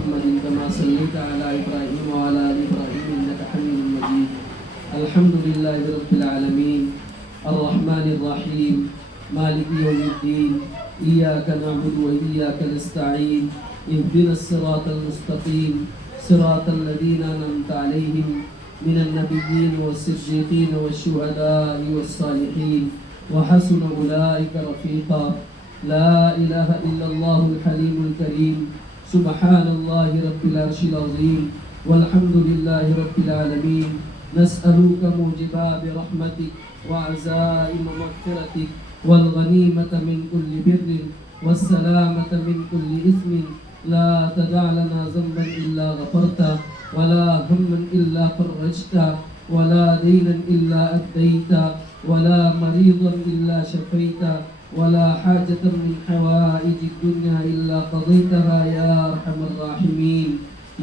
محمد كما صليت على إبراهيم وعلى آل إبراهيم إنك حميد مجيد. الحمد لله رب العالمين الرحمن الرحيم مالك يوم الدين إياك نعبد وإياك نستعين اهدنا الصراط المستقيم صراط الذين أنعمت عليهم من النبيين والصديقين والشهداء والصالحين وحسن أولئك رفيقا. لا إله إلا الله الحليم الكريم سبحان الله رب العرش العظيم والحمد لله رب العالمين. نسألك موجبات رحمتك وعزائم مغفرتك والغنيمة من كل بر والسلامة من كل إثم. لا تدع لنا ذنبا إلا غفرته ولا هما إلا فرجته ولا دينا إلا أديته ولا مريضا إلا شفيته ولا حاجة من حوائج الدنيا إلا قضيتها يا أرحم الراحمين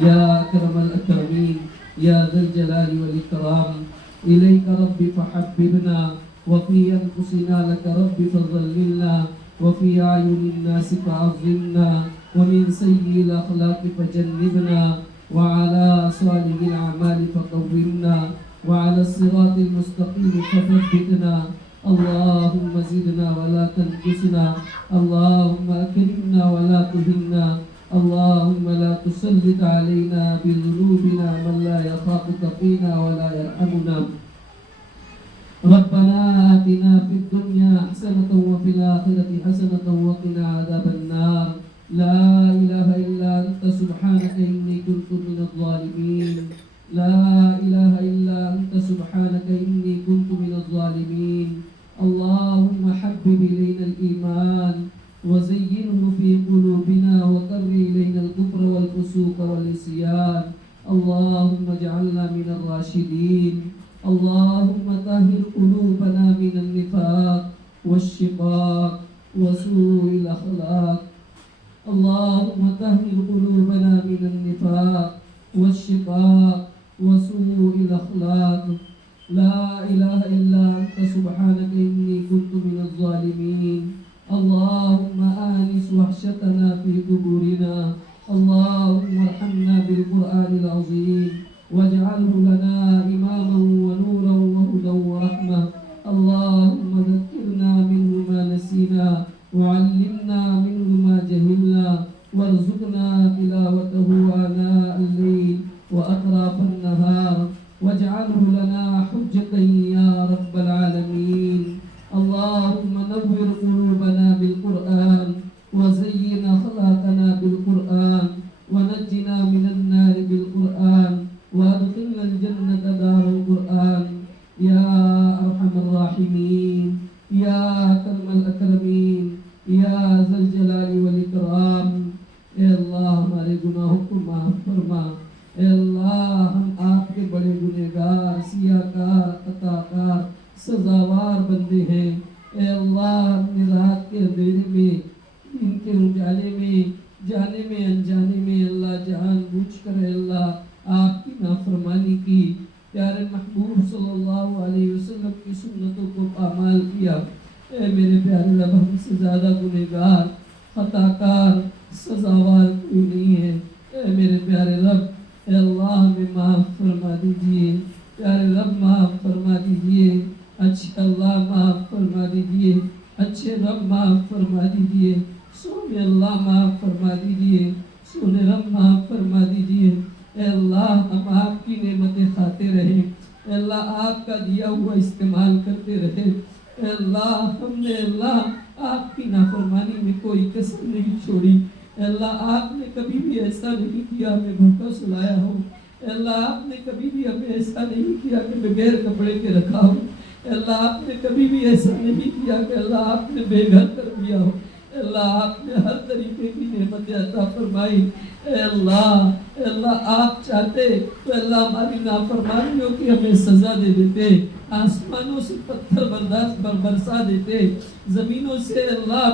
يا أكرم الأكرمين يا ذا الجلال والإكرام. إليك ربي فحببنا وفي أنفسنا لك ربي فظللنا وفي أعين الناس فعظمنا ومن سيء الأخلاق فجنبنا وعلى صالح الأعمال فقومنا وعلى الصراط المستقيم فثبتنا. اللهم زدنا ولا تنقصنا اللهم أكرمنا ولا تهنا اللهم لا تسلط علينا بذنوبنا من لا يخافك فينا ولا يرحمنا. ربنا آتنا في الدنيا حسنة وفي الآخرة حسنة وقنا عذاب النار. لا إله إلا أنت سبحانك إني كنت من الظالمين. لا إله إلا أنت سبحانك إني كنت من الظالمين. اللهم حبب إلينا الإيمان وزينه في قلوبنا وكره إلينا الكفر والفسوق والعصيان. اللهم اجعلنا من الراشدين. اللهم طهر قلوبنا من النفاق والشقاق وسوء الأخلاق. اللهم طهر قلوبنا من النفاق والشقاق وسوء الأخلاق. لا إله إلا أنت سبحانك إني كنت من الظالمين. اللهم آنس وحشتنا في قبورنا. اللهم ارحمنا بالقرآن العظيم واجعله لنا إماما ونورا وهدى ورحمة. اللهم ذكرنا منه ما نسينا وعلمنا منه ما جهلنا وارزقنا تلاوته آناء الليل وأطراف النهار واجعله لنا حجة يا رب العالمين. اللهم نور قلوبنا بالقرآن وزين أخلاقنا بالقرآن ونجنا من النار بالقرآن وادخلنا الجنة دار القرآن يا أرحم الراحمين يا أكرم الأكرمين يا ذا الجلال والإكرام. اے اللہ ہمارے گناہوں کو معاف فرما. اے اللہ ہم آپ کے بڑے گنہگار سیاہکار خطاکار سزاوار بندے ہیں. اے اللہ اپنے رات کے اندھیرے میں ان کے اجالے میں جانے میں انجانے میں اللہ جان بوجھ کر اے اللہ آپ کی نافرمانی کی. پیارے محبوب صلی اللہ علیہ وسلم کی سنتوں کو پامال کیا. اے میرے پیارے رب ہم سے زیادہ گنہگار خطاکار سزاوار کوئی نہیں ہے. اے میرے پیارے رب اے اللہ ہمیں معاف فرما دیجئے. پیارے رب معاف فرما دیجئے. اچھے اللہ معاف فرما دیجئے. اچھے رب معاف فرما دیجئے. سونے اللہ معاف فرما دیجئے. سونے رب معاف فرما دیجئے. اے اللہ ہم آپ کی نعمتیں کھاتے رہیں. اے اللہ آپ کا دیا ہوا استعمال کرتے رہے. اے اللہ ہم نے اللہ آپ کی نافرمانی میں کوئی کسر نہیں چھوڑی. اے اللہ آپ نے کبھی بھی ایسا نہیں کیا ہمیں بھوکا سلایا ہو. اے اللہ آپ نے کبھی بھی ہمیں ایسا نہیں کیا کہ بغیر کپڑے کے رکھا ہو. اے اللہ آپ نے کبھی بھی ایسا نہیں کیا کہ اللہ آپ نے بے گھر کر دیا ہو. اے اللہ آپ نے ہر طریقے کی نعمتیں عطا فرمائی. اے اللہ آپ چاہتے تو اللہ ہماری نافرمانیوں کی ہمیں سزا دے دیتے. آسمانوں سے پتھر برسا دیتے. زمینوں سے اللہ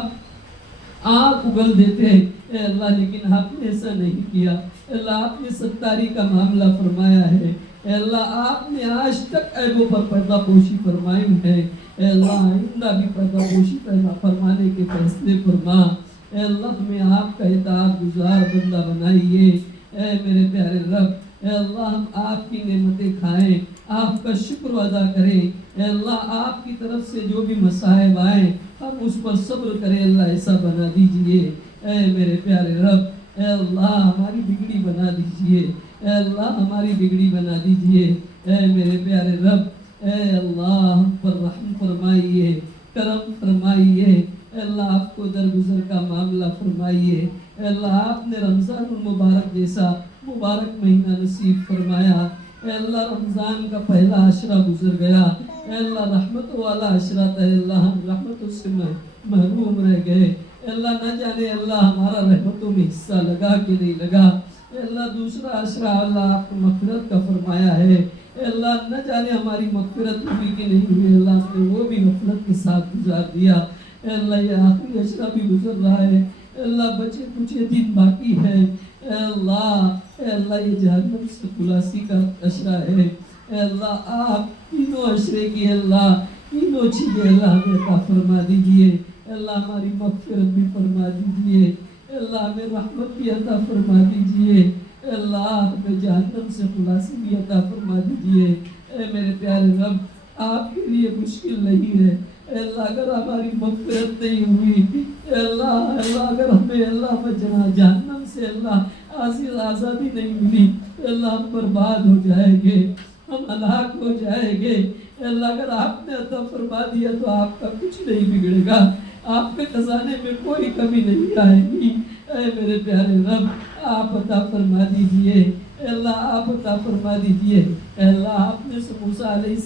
آگ اگل دیتے. اے اللہ لیکن آپ نے ایسا نہیں کیا. اے اللہ آپ نے ستاری کا معاملہ فرمایا ہے. اے اللہ آپ نے آج تک عیبوں پر پردہ پوشی فرمائی ہے. اے اللہ آئندہ بھی پردہ پوشی فرمانے کے فیصلے فرما. اے اللہ ہمیں آپ کا اطاعت گزار بندہ بنائیے۔ اے میرے پیارے رب، اے اللہ ہم آپ کی نعمتیں کھائیں، آپ کا شکر ادا کریں۔ اے اللہ آپ کی طرف سے جو بھی مصائب آئیں ہم اس پر صبر کریں، اللہ ایسا بنا دیجئے۔ اے میرے پیارے رب، اے اللہ ہماری بگڑی بنا دیجئے، اے اللہ ہماری بگڑی بنا دیجئے۔ اے میرے پیارے رب، اے اللہ ہم پر رحم فرمائیے، کرم فرمائیے۔ اے اللہ آپ کو درگزر کا معاملہ فرمائیے۔ اے اللہ آپ نے رمضان المبارک جیسا مبارک مہینہ نصیب فرمایا۔ اے اللہ رمضان کا پہلا عشرہ گزر گیا، اے اللہ رحمت والا عشرہ تھا، اے اللہ ہم رحمتوں سے محروم رہ گئے۔ اے اللہ نہ جانے اللہ ہمارا رحمتوں میں حصہ لگا کہ نہیں لگا۔ اے اللہ دوسرا عشرہ اللہ آپ کو مغفرت کا فرمایا ہے، اے اللہ نہ جانے ہماری مغفرت ہوئی کہ نہیں ہوئی، اللہ ہم نے وہ بھی غفلت کے ساتھ گزار دیا۔ اے اللہ یہ آخری عشرہ بھی گزر رہا ہے، اے اللہ بچے کچھ دن باقی ہے، اے اللہ یہ جہنم سے خلاصی کا عشرہ ہے۔ اے اللہ آپ تینوں عشرے کی اللہ تینوں چیزیں اللہ ہمیں عطا فرما دیجئے۔ اے اللہ ہماری مغفرت بھی فرما دیجئے، اے اللہ ہمیں رحمت بھی عطا فرما دیجئے، اے اللہ ہمیں جہنم سے خلاصی بھی عطا فرما دیجئے۔ اے میرے پیارے رب، آپ کے لیے مشکل نہیں ہے۔ اے اللہ اگر ہماری مغفرت نہیں ہوئی، اے اللہ اگر ہمیں اللہ جہنم سے اللہ آزادی نہیں ملی، اے اللہ ہم برباد ہو جائیں گے، ہم ہلاک ہو جائیں گے۔ اے اللہ اگر آپ نے عطا فرما دیا تو آپ کا کچھ نہیں بگڑے گا، آپ کے خزانے میں کوئی کمی نہیں آئے گی۔ اے میرے پیارے رب، آپ عطا فرما دیجئے، اے اللہ آپ عطا فرما دیجئے۔ اے اللہ آپ نے موسیٰ علیہ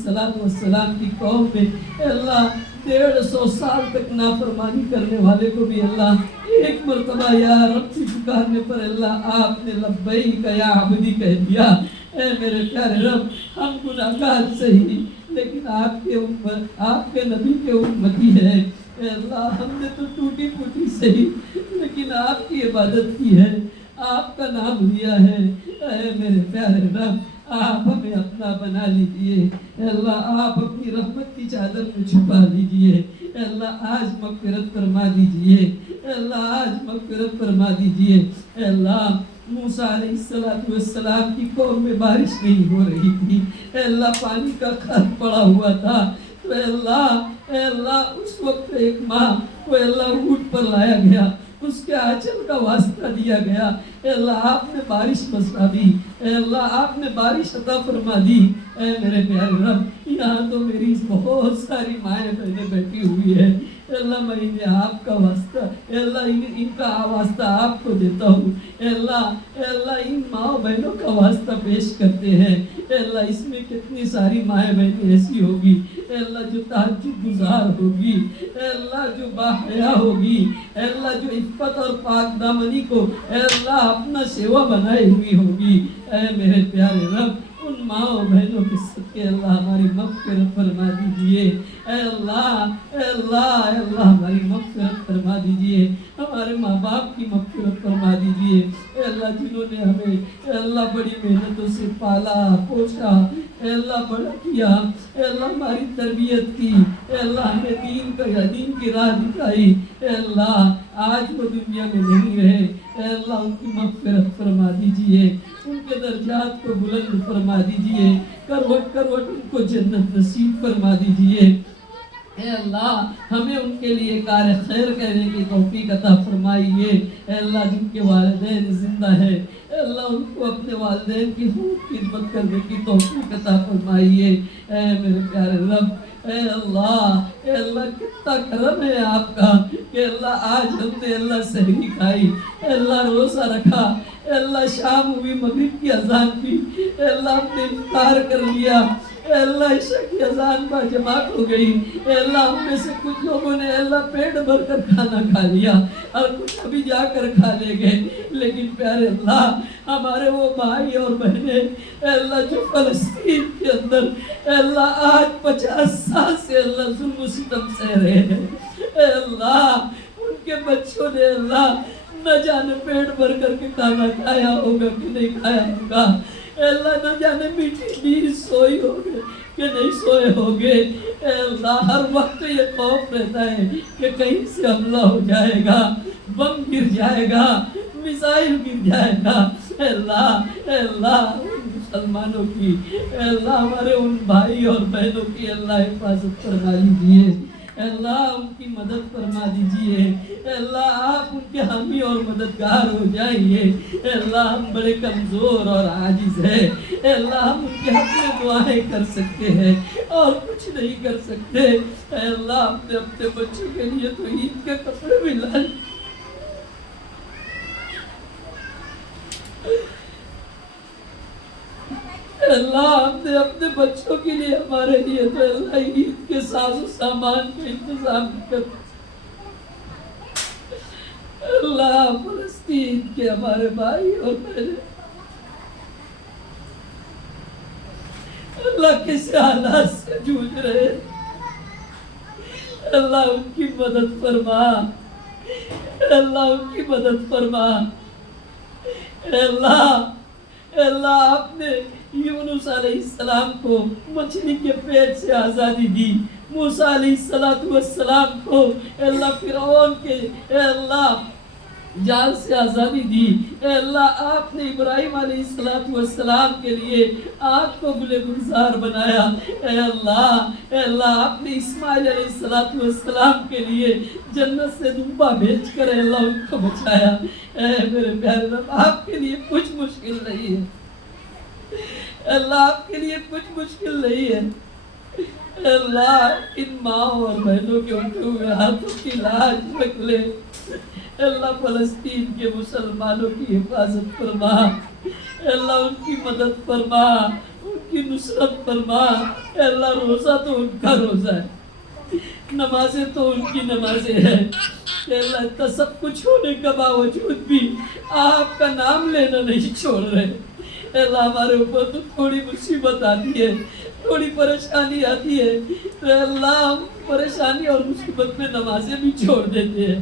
السلام کی قوم میں اے اللہ 150 سال تک نافرمانی کرنے والے کو بھی اللہ ایک مرتبہ یا رب کی پکارنے پر اللہ آپ نے لبیک یا عبدی کہہ دیا۔ اے میرے پیارے رب، ہم گناہگار صحیح لیکن آپ کے نبی کے امتی ہیں۔ اے اللہ ہم نے تو ٹوٹی پھوٹی صحیح لیکن آپ کی عبادت کی ہے، آپ کا نام لیا ہے۔ اے میرے پیارے رب، آپ ہمیں اپنا بنا لیجئے، اے اللہ آپ اپنی رحمت کی چادر میں چھپا لیجئے۔ اے اللہ آج مغفرت فرما دیجئے، اے اللہ آج مغفرت فرما دیجئے۔ اے اللہ موسیٰ علیہ السلام کی قوم میں بارش نہیں ہو رہی تھی، اے اللہ پانی کا خط پڑا ہوا تھا، تو اے اللہ اس وقت ایک ماں کو اے اللہ اونٹ پر لایا گیا، اس کے آنچل کا واسطہ دیا گیا۔ اے اللہ آپ نے بارش برسا دی، اے اللہ آپ نے بارش عطا فرما دی۔ اے میرے پیارے رب، یہاں تو میری بہت ساری مائیں بہنیں بیٹھی ہوئی ہے، اے اللہ میں انہیں آپ کا واسطہ اے اللہ ان کا واسطہ آپ کو دیتا ہوں۔ اے اللہ ان ماں بہنوں کا واسطہ پیش کرتے ہیں۔ اے اللہ اس میں کتنی ساری مائیں بہنیں ایسی ہوگی اے اللہ جو تہجد گزار ہوگی، اے اللہ جو باحیا ہوگی، اے اللہ جو عفت اور پاک دامنی کو اے اللہ اپنا شیوا بنائے ہوئی ہوگی۔ اے میرے پیارے رب، ان ماں و بہنوں کے صدقے اللہ ہماری مغفرت فرما دیجئے۔ اے اللہ ہماری مغفرت فرما دیجئے، ہمارے ماں باپ کی مغفرت فرما دیجئے۔ اے اللہ جنہوں نے ہمیں اے اللہ بڑی محنتوں سے پالا پوشا، اے اللہ بڑا کیا، اے اللہ ہماری تربیت کی، اے اللہ ہمیں دین کی راہ دکھائی، اے اللہ آج وہ دنیا میں نہیں رہے، اے اللہ ان کی مغفرت فرما دیجئے، ان کے درجات کو بلند فرما دیجئے، کروٹ کروٹ ان کو جنت نصیب فرما دیجئے۔ اے اللہ ہمیں ان کے لیے کار خیر کرنے کی توفیق عطا فرمائیے۔ اے اللہ جن کے والدین زندہ ہے اے اللہ ان کو اپنے والدین کی خوب خدمت کرنے کی توفیق عطا فرمائیے۔ اے میرے پیارے رب، اے اللہ کتنا کرم ہے آپ کا کہ اللہ آج ہم نے اللہ سحری کھائی، اے اللہ روزہ رکھا، اے اللہ شام ہوئی مغرب کی اذان کی، اے اللہ ہم نے افطار کر لیا، اے اللہ عشاء کی اذان با جماعت ہو گئی، اے اللہ ہم میں سے کچھ لوگوں نے اے اللہ پیٹ بھر کر کھانا کھا لیا اور کچھ ابھی جا کر کھا لے گئے، لیکن پیارے اللہ ہمارے وہ بھائی اور بہنیں اے اللہ جو فلسطین کے اندر اے اللہ آج 50 سال سے اللہ ظلم و ستم سہ رہے ہیں، اے اللہ ان کے بچوں نے اللہ نہ جانے پیٹ بھر کر کے کھانا کھایا ہوگا کہ نہیں کھایا ہوگا، اے اللہ نہ جانے میٹھی نیند سوئی ہوگی کہ نہیں سوئے ہوگے، اے اللہ ہر وقت یہ خوف رہتا ہے کہ کہیں سے حملہ ہو جائے گا، بم گر جائے گا، میزائل گر جائے گا۔ اے اللہ ان مسلمانوں کی، اے اللہ ہمارے ان بھائی اور بہنوں کی اللہ حفاظت فرما لیجیے، اے اللہ ان کی مدد فرما دیجیے، اے اللہ آپ ان کے حامی اور مددگار ہو جائیے۔ اے اللہ ہم بڑے کمزور اور عاجز ہیں، اے اللہ ہم ان کے حق میں دعائیں کر سکتے ہیں اور کچھ نہیں کر سکتے۔ اے اللہ اپنے بچوں کے لیے تو عید کے کپڑے بھی لائے، اللہ ہم نے اپنے بچوں کے لیے ہمارے لیے تو اللہ عید کے ساز و سامان کا انتظام کر، اللہ فلسطین کے ہمارے بھائی اور بہنیں اللہ کیسے حالات سے جوجھ رہے ہیں، اللہ ان کی مدد فرما، اللہ ان کی مدد فرما۔ اے اللہ آپ نے یونس علیہ السلام کو مچھلی کے پیٹ سے آزادی دی، موسیٰ علیہ السلام کو اے اللہ فرعون کے اے اللہ جال سے آزادی دی، اے اللہ آپ نے ابراہیم علیہ السلام کے لیے آگ کو گلے گلزار بنایا، اے اللہ آپ نے اسماعیل علیہ السلام کے لیے جنت سے دمبا بھیج کر اے اللہ ان کو بچایا۔ اے میرے پیارے رب آپ کے لیے کچھ مشکل نہیں ہے، اللہ آپ کے لیے کچھ مشکل نہیں ہے۔ اے اللہ ان ماں اور بہنوں کے اٹھے ہوئے ہاتھوں کی لاج رکھ لے، اے اللہ فلسطین کے مسلمانوں کی حفاظت فرما، اے اللہ ان کی مدد فرما، ان کی نصرت فرما۔ اے اللہ روزہ تو ان کا روزہ ہے، نمازیں تو ان کی نمازیں ہیں، اے اللہ اتنا سب کچھ ہونے کے باوجود بھی آپ کا نام لینا نہیں چھوڑ رہے۔ اے اللہ ہمارے اوپر تو تھوڑی مصیبت آتی ہے، تھوڑی پریشانی آتی ہے تو اے اللہ ہم پریشانی اور مصیبت میں نمازیں بھی چھوڑ دیتے ہیں،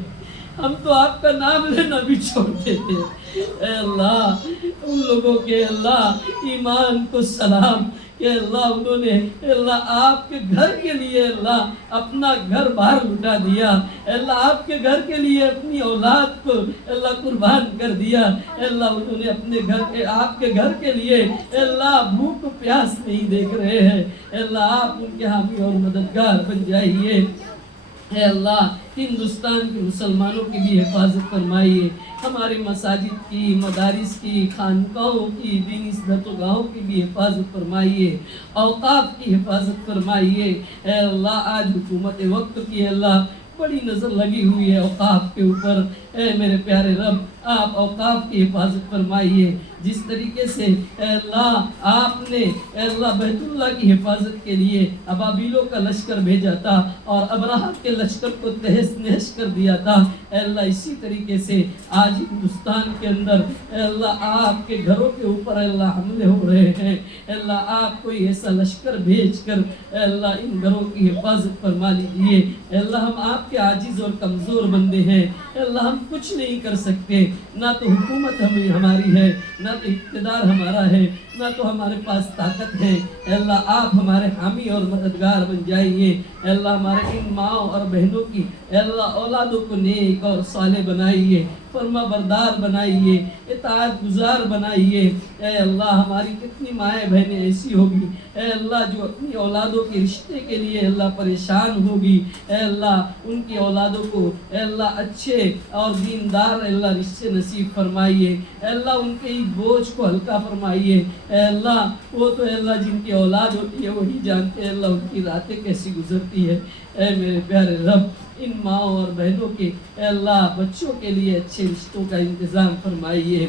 ہم تو آپ کا نام لینا بھی چھوڑ دیتے ہیں۔ اے اللہ ان لوگوں کے اللہ ایمان کو سلام کہ اللہ انہوں نے اے اللہ آپ کے گھر کے لیے اللہ اپنا گھر باہر لٹا دیا، اے اللہ آپ کے گھر کے لیے اپنی اولاد کو اے اللہ قربان کر دیا، اے اللہ انہوں نے اپنے گھر کے آپ کے گھر کے لیے اے اللہ بھوک پیاس نہیں دیکھ رہے ہیں، اے اللہ آپ ان کے حامی اور مددگار بن جائیے۔ اے اللہ ہندوستان کے مسلمانوں کی بھی حفاظت فرمائیے، ہماری مساجد کی، مدارس کی، خانقاہوں کی، دینی عزتگاہوں کی بھی حفاظت فرمائیے، اوقاف کی حفاظت فرمائیے۔ اے اللہ آج حکومت وقت کی اللہ بڑی نظر لگی ہوئی ہے اوقاف کے اوپر، اے میرے پیارے رب آپ اوقاف کی حفاظت فرمائیے، جس طریقے سے اے اللہ آپ نے اے اللہ بیت اللہ کی حفاظت کے لیے ابابیلوں کا لشکر بھیجا تھا اور ابرہہ کے لشکر کو تہس نہس کر دیا تھا، اے اللہ اسی طریقے سے آج ہندوستان کے اندر اے اللہ آپ کے گھروں کے اوپر اے اللہ حملے ہو رہے ہیں، اے اللہ آپ کوئی ایسا لشکر بھیج کر اے اللہ ان گھروں کی حفاظت فرما لیجیے۔ اے اللہ ہم آپ کے عاجز اور کمزور بندے ہیں، اے اللہ ہم کچھ نہیں کر سکتے، نہ تو حکومت ہماری ہے، نہ تو اقتدار ہمارا ہے، نہ تو ہمارے پاس طاقت ہے، اے اللہ آپ ہمارے حامی اور مددگار بن جائیے۔ اے اللہ ہمارے ان ماں اور بہنوں کی اے اللہ اولادوں کو نیک اور صالح بنائیے، فرما بردار بنائیے، اطاعت گزار بنائیے۔ اے اللہ ہماری کتنی مائیں بہنیں ایسی ہوگی اے اللہ جو اپنی اولادوں کے رشتے کے لیے اللہ پریشان ہوگی، اے اللہ ان کی اولادوں کو اے اللہ اچھے اور دیندار اے اللہ رشتے نصیب فرمائیے، اے اللہ ان کے بوجھ کو ہلکا فرمائیے۔ اے اللہ وہ تو اے اللہ جن کی اولاد ہوتی ہے وہی جانتے ہیں اللہ ان کی راتیں کیسی گزرتی ہے۔ اے میرے پیارے رب ان ماں اور بہنوں کے اے اللہ بچوں کے لیے اچھے رشتوں کا انتظام فرمائیے۔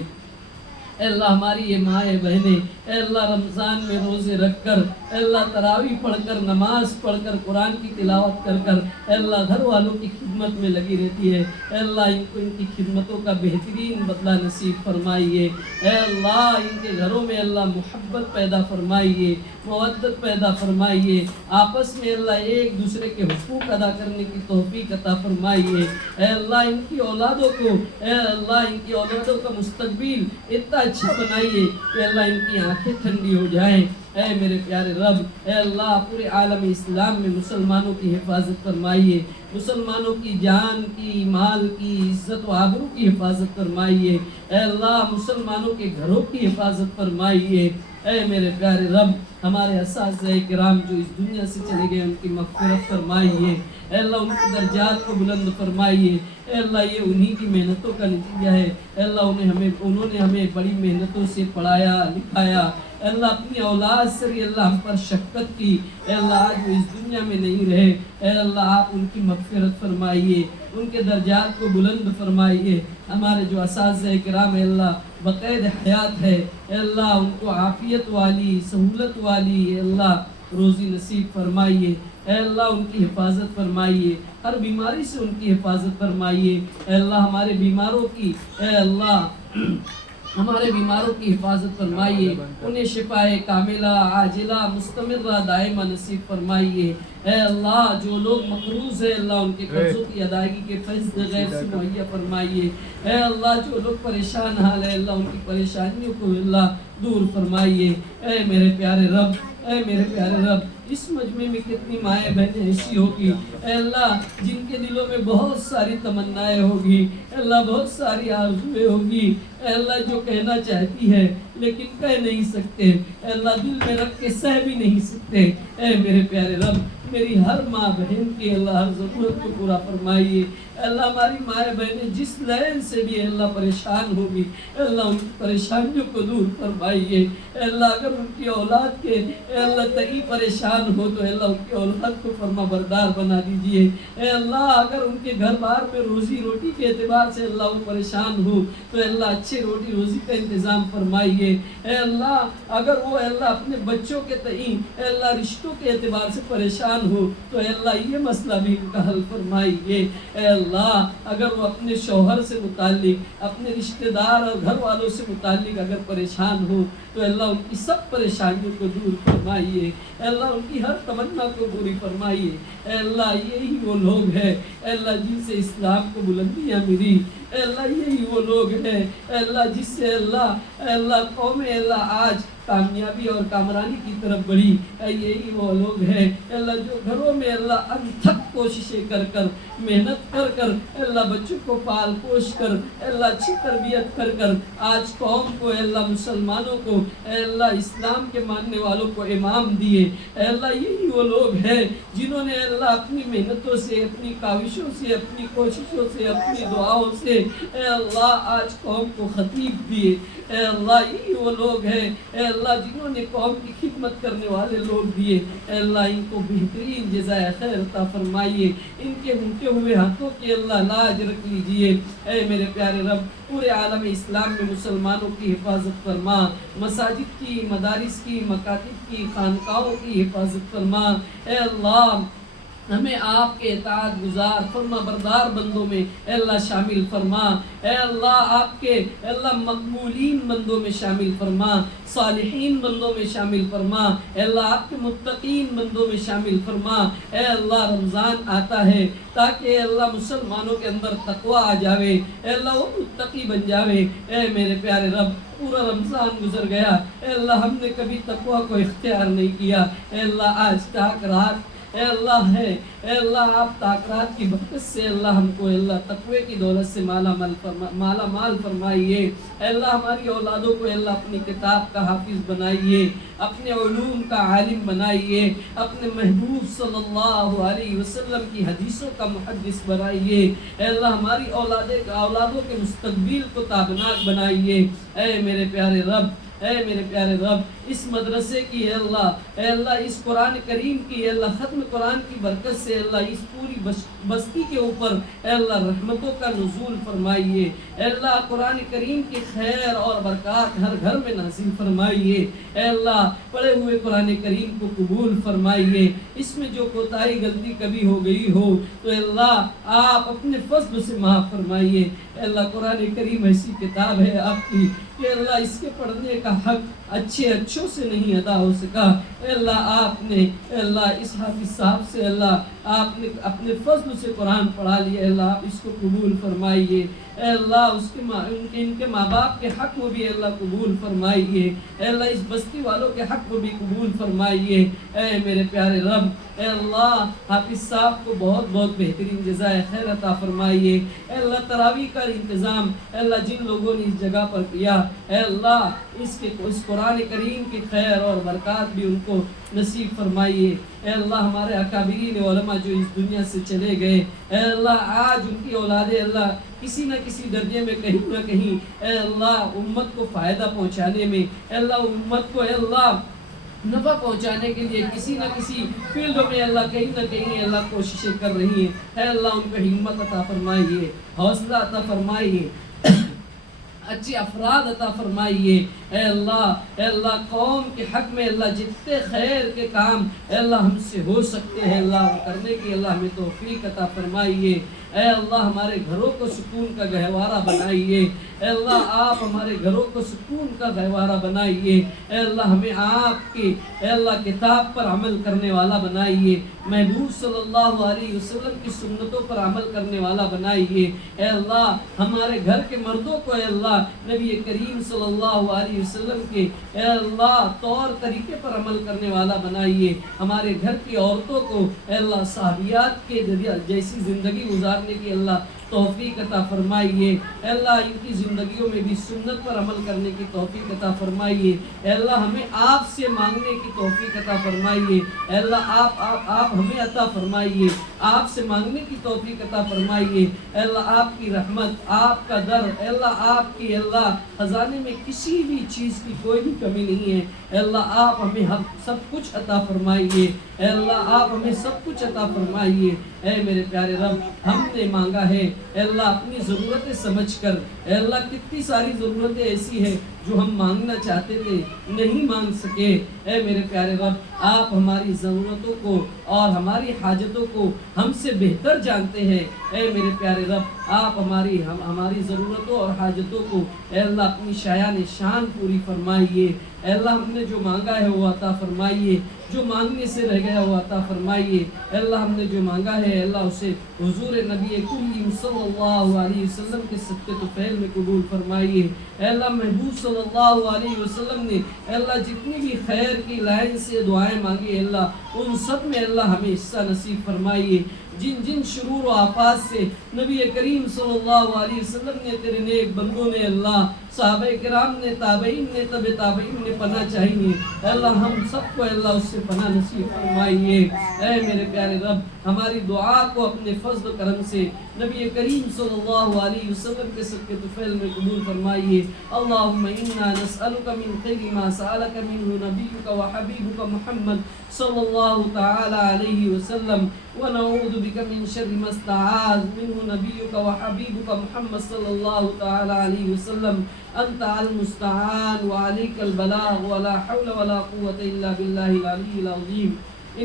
اے اللہ ہماری یہ مائیں بہنیں اے اللہ رمضان میں روزے رکھ کر اے اللہ تراویح پڑھ کر نماز پڑھ کر قرآن کی تلاوت کر کر اے اللہ گھر والوں کی خدمت میں لگی رہتی ہے، اے اللہ ان کو ان کی خدمتوں کا بہترین بدلہ نصیب فرمائیے۔ اے اللہ ان کے گھروں میں اللہ محبت پیدا فرمائیے، مودت پیدا فرمائیے، آپس میں اللہ ایک دوسرے کے حقوق ادا کرنے کی توفیق عطا فرمائیے۔ اے اللہ ان کی اولادوں کو اے اللہ ان کی اولادوں کا مستقبل اتنا اچھا بنائیے کہ اللہ ان کی آنکھیں ٹھنڈی ہو جائیں۔ اے میرے پیارے رب، اے اللہ پورے عالم اسلام میں مسلمانوں کی حفاظت فرمائیے، مسلمانوں کی جان کی، مال کی، عزت و آبرو کی حفاظت فرمائیے، اے اللہ مسلمانوں کے گھروں کی حفاظت فرمائیے، اے میرے پیارے رب ہمارے اساتذہ کرام جو اس دنیا سے چلے گئے ان کی مغفرت فرمائیے، اے اللہ ان کے درجات کو بلند فرمائیے، اے اللہ یہ انہی کی محنتوں کا نتیجہ ہے، اے اللہ انہوں نے ہمیں بڑی محنتوں سے پڑھایا لکھایا، اے اللہ اپنی اولاد سے بھی اللہ ہم پر شفقت کی، اے اللہ آج وہ اس دنیا میں نہیں رہے، اے اللہ آپ ان کی مغفرت فرمائیے، ان کے درجات کو بلند فرمائیے، ہمارے جو اساتذہ کرام اے اللہ بقید حیات ہے، اے اللہ ان کو عافیت والی، سہولت والی اے اللہ روزی نصیب فرمائیے، اے اللہ ان کی حفاظت فرمائیے، ہر بیماری سے ان کی حفاظت فرمائیے، اے اللہ ہمارے بیماروں کی، اے اللہ ہمارے بیماروں کی حفاظت فرمائیے، انہیں شفائے کاملہ عاجلہ مستمرہ دائمہ نصیب فرمائیے، اے اللہ جو لوگ مقروض ہیں اللہ ان کے قرضوں کی ادائیگی کے فیض غیب سے مہیا فرمائیے، اے اللہ جو لوگ پریشان حال ہے اللہ ان کی پریشانیوں کو اللہ دور فرمائیے، اے میرے پیارے رب، اے میرے پیارے رب اس مجمع میں کتنی مائیں بہنیں ایسی ہوگی اے اللہ جن کے دلوں میں بہت ساری تمنائیں ہوگی، اے اللہ بہت ساری آرزویں ہوگی، اے اللہ جو کہنا چاہتی ہے لیکن کہہ نہیں سکتے، اے اللہ دل میں رکھ کے سہ بھی نہیں سکتے، اے میرے پیارے رب میری ہر ماں بہن کی اللہ ہر ضرورت کو پورا فرمائیے، اے اللہ ہماری مائیں بہنیں جس لین سے بھی اللہ پریشان ہوگی اے اللہ ان کی پریشانیوں کو دور فرمائیے، اے اللہ اگر ان کی اولاد کے اے اللہ تئی پریشان ہو تو اے اللہ ان کی اولاد کو فرما بردار بنا دیجئے، اے اللہ اگر ان کے گھر بار میں روزی روٹی کے اعتبار سے اللہ وہ پریشان ہو تو اے اللہ اچھے روٹی روزی کا انتظام فرمائیے، اے اللہ اگر وہ اے اللہ اپنے بچوں کے تئیں اے اللہ رشتوں کے اعتبار سے پریشان ہو تو اے اللہ یہ مسئلہ بھی ان کا حل فرمائیے، اے اللہ اگر وہ اپنے شوہر سے متعلق اپنے رشتہ دار اور گھر والوں سے متعلق اگر پریشان ہو تو اللہ ان کی سب پریشانیوں کو دور فرمائیے، اے اللہ ان کی ہر تمنا کو پوری فرمائیے، اے اللہ یہی وہ لوگ ہیں اے اللہ جن سے اسلام کو بلندیاں ملی، اے اللہ یہی وہ لوگ ہیں اے اللہ جس سے اے اللہ قوم اے اللہ آج کامیابی اور کامرانی کی طرف بڑھی، اے یہی وہ لوگ ہیں اے اللہ جو گھروں میں اللہ انتھک کوششیں کر کر محنت کر کر اے اللہ بچوں کو پال پوش کر اے اللہ اچھی تربیت کر کر آج قوم کو اے اللہ مسلمانوں کو اے اللہ اسلام کے ماننے والوں کو امام دیے، اے اللہ یہی وہ لوگ ہیں جنہوں نے اے اللہ اپنی محنتوں سے اپنی کاوشوں سے اپنی کوششوں سے اپنی دعاؤں سے اے اللہ آج قوم کو خطیب دیے، اے اللہ یہی وہ لوگ ہیں اے اللہ جنہوں نے قوم کی خدمت کرنے والے لوگ دیے، اے اللہ ان کو بہترین جزائے خیر عطا فرمائیے، ان کے اٹھے ہوئے ہاتھوں کی اللہ لاج رکھ لیجئے، اے میرے پیارے رب پورے عالم اسلام میں مسلمانوں کی حفاظت فرما، مساجد کی، مدارس کی، مکاتب کی، خانقاہوں کی حفاظت فرما، اے اللہ ہمیں آپ کے اطاعت گزار فرما بردار بندوں میں اے اللہ شامل فرما، اے اللہ آپ کے اے اللہ مقبولین بندوں میں شامل فرما، صالحین بندوں میں شامل فرما، اے اللہ آپ کے متقین بندوں میں شامل فرما، اے اللہ رمضان آتا ہے تاکہ اے اللہ مسلمانوں کے اندر تقوی آ جاوے، اے اللہ وہ متقی بن جاوے، اے میرے پیارے رب پورا رمضان گزر گیا اے اللہ ہم نے کبھی تقوی کو اختیار نہیں کیا، اے اللہ آج تاک رات اے اللہ ہے، اے اللہ آپ تاکرات کی برکت سے اللہ ہم کو اے اللہ تقوی کی دولت سے مالا مال فرمائیے، اے اللہ ہماری اولادوں کو اے اللہ اپنی کتاب کا حافظ بنائیے، اپنے علوم کا عالم بنائیے، اپنے محبوب صلی اللہ علیہ وسلم کی حدیثوں کا محدث بنائیے، اے اللہ ہماری اولادوں کے مستقبل کو تابناک بنائیے، اے میرے پیارے رب، اے میرے پیارے رب اس مدرسے کی اے اللہ اس قرآن کریم کی اے اللہ ختم قرآن کی برکت سے اے اللہ اس پوری بستی کے اوپر اے اللہ رحمتوں کا نزول فرمائیے، اے اللہ قرآن کریم کی خیر اور برکات ہر گھر میں نازل فرمائیے، اے اللہ پڑھے ہوئے قرآن کریم کو قبول فرمائیے، اس میں جو کوتاہی غلطی کبھی ہو گئی ہو تو اے اللہ آپ اپنے فضل سے معاف فرمائیے، اے اللہ قرآن کریم ایسی کتاب ہے آپ کی کہ اللہ اس کے پڑھنے کا حق اچھوں سے نہیں ادا ہو سکا، اے اللہ آپ نے اے اللہ اس حافظ صاحب سے اللہ آپ نے اپنے فضل سے قرآن پڑھا لیا، اللہ آپ اس کو قبول فرمائیے، اے اللہ اس کے ان کے ماں باپ کے حق میں بھی اے اللہ قبول فرمائیے، اے اللہ اس بستی والوں کے حق میں بھی قبول فرمائیے، اے میرے پیارے رب، اے اللہ حافظ صاحب کو بہت بہت بہترین جزائے خیر عطا فرمائیے، اے اللہ تراویح کا انتظام اے اللہ جن لوگوں نے اس جگہ پر کیا، اے اللہ اس قرآن کریم کی خیر اور برکات بھی ان کو نصیب فرمائیے، اے اللہ ہمارے اکابرین علماء جو اس دنیا سے چلے گئے، اے اللہ آج ان کی اولادیں اللہ کسی نہ کسی درجے میں کہیں نہ کہیں اے اللہ امت کو فائدہ پہنچانے میں، اے اللہ امت کو اے اللہ نفع پہنچانے کے لیے کسی نہ کسی فیلڈ میں اللہ کہیں نہ کہیں اللہ کوششیں کر رہی ہیں، اے اللہ ان کو ہمت عطا فرمائیے، حوصلہ عطا فرمائیے، اچھے افراد عطا فرمائیے، اے اللہ قوم کے حق میں اللہ جتنے خیر کے کام اے اللہ ہم سے ہو سکتے ہیں اللہ کرنے کی اللہ ہمیں توفیق عطا فرمائیے، اے اللہ ہمارے گھروں کو سکون کا گہوارہ بنائیے، اے اللہ آپ ہمارے گھروں کو سکون کا گہوارہ بنائیے، اے اللہ ہمیں آپ کی اے اللہ کتاب پر عمل کرنے والا بنائیے، محبوب صلی اللہ علیہ وسلم کی سنتوں پر عمل کرنے والا بنائیے، اے اللہ ہمارے گھر کے مردوں کو اے اللہ نبی کریم صلی اللہ علیہ وسلم کے اے اللہ طور طریقے پر عمل کرنے والا بنائیے، ہمارے گھر کی عورتوں کو اے اللہ صحابیات کے جیسی زندگی گزارنے کی اللہ توفیق عطا فرمائیے، اے اللہ ان کی زندگیوں میں بھی سنت پر عمل کرنے کی توفیق عطا فرمائیے، اے اللہ ہمیں آپ سے مانگنے کی توفیق عطا فرمائیے، اے اللہ آپ ہمیں عطا فرمائیے، آپ سے مانگنے کی توفیق عطا فرمائیے، اے اللہ آپ کی رحمت، آپ کا در، اے اللہ آپ کی اللہ خزانے میں کسی بھی چیز کی کوئی بھی کمی نہیں ہے، اے اللہ آپ ہمیں سب کچھ عطا فرمائیے، اے اللہ آپ ہمیں سب کچھ عطا فرمائیے، اے میرے پیارے رب ہم نے مانگا ہے اے اللہ اپنی ضرورتیں سمجھ کر، اے اللہ کتنی ساری ضرورتیں ایسی ہیں جو ہم مانگنا چاہتے تھے نہیں مانگ سکے، اے میرے پیارے رب آپ ہماری ضرورتوں کو اور ہماری حاجتوں کو ہم سے بہتر جانتے ہیں، اے میرے پیارے رب آپ ہماری ضرورتوں اور حاجتوں کو اے اللہ اپنی شایان شان پوری فرمائیے، اے اللہ ہم نے جو مانگا ہے وہ عطا فرمائیے، جو مانگنے سے رہ گیا وہ عطا فرمائیے، اے اللہ ہم نے جو مانگا ہے اے اللہ اسے حضور نبی کریم صلی اللہ علیہ وسلم کے صدقے طفیل میں قبول فرمائیے، اے اللہ محبوب صلی اللہ علیہ وسلم نے اے اللہ جتنی بھی خیر کی لائن سے دعائیں مانگی اے اللہ ان سب میں اللہ ہمیں حصہ نصیب فرمائیے، جن شرور و آفات سے نبی کریم صلی اللہ علیہ وسلم نے تیرے نیک بندوں نے اللہ صحابہ کرام نے تابعین نے تبع تابعین نے پناہ چاہیے، اے اللہ ہم سب کو اللہ اس سے پناہ نصیب فرمائیے، اے میرے پیارے رب ہماری دعا کو اپنے فضل و کرم سے نبی کریم صلی اللہ علیہ وسلم کے صدقے طفیل میں قبول فرمائیے، اللہم انا نسألک من خیر ما سألک منہ نبیک و حبیبک محمد صلی اللہ تعالی علیہ وسلم ونعوذ بک من شر ما استعاذ منہ نبیک و حبیبک محمد صلی اللہ تعالی علیہ وسلم، انت المستعان وعلیک البلاغ ولا حول ولا قوة الا باللہ العلی العظیم،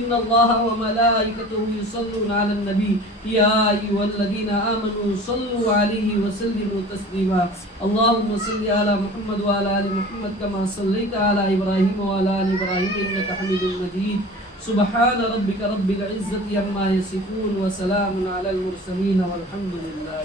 ان اللہ وملائکته یصلون علی النبی یا ایھا الذین آمنوا صلوا علیہ وسلموا تسلیما، اللہم صل علی محمد وعلی آل محمد کما صلیت علی ابراہیم وعلی آل ابراہیم انک حمید مجید، سبحان ربک رب العزة عما یصفون وسلام علی المرسلین والحمد للہ۔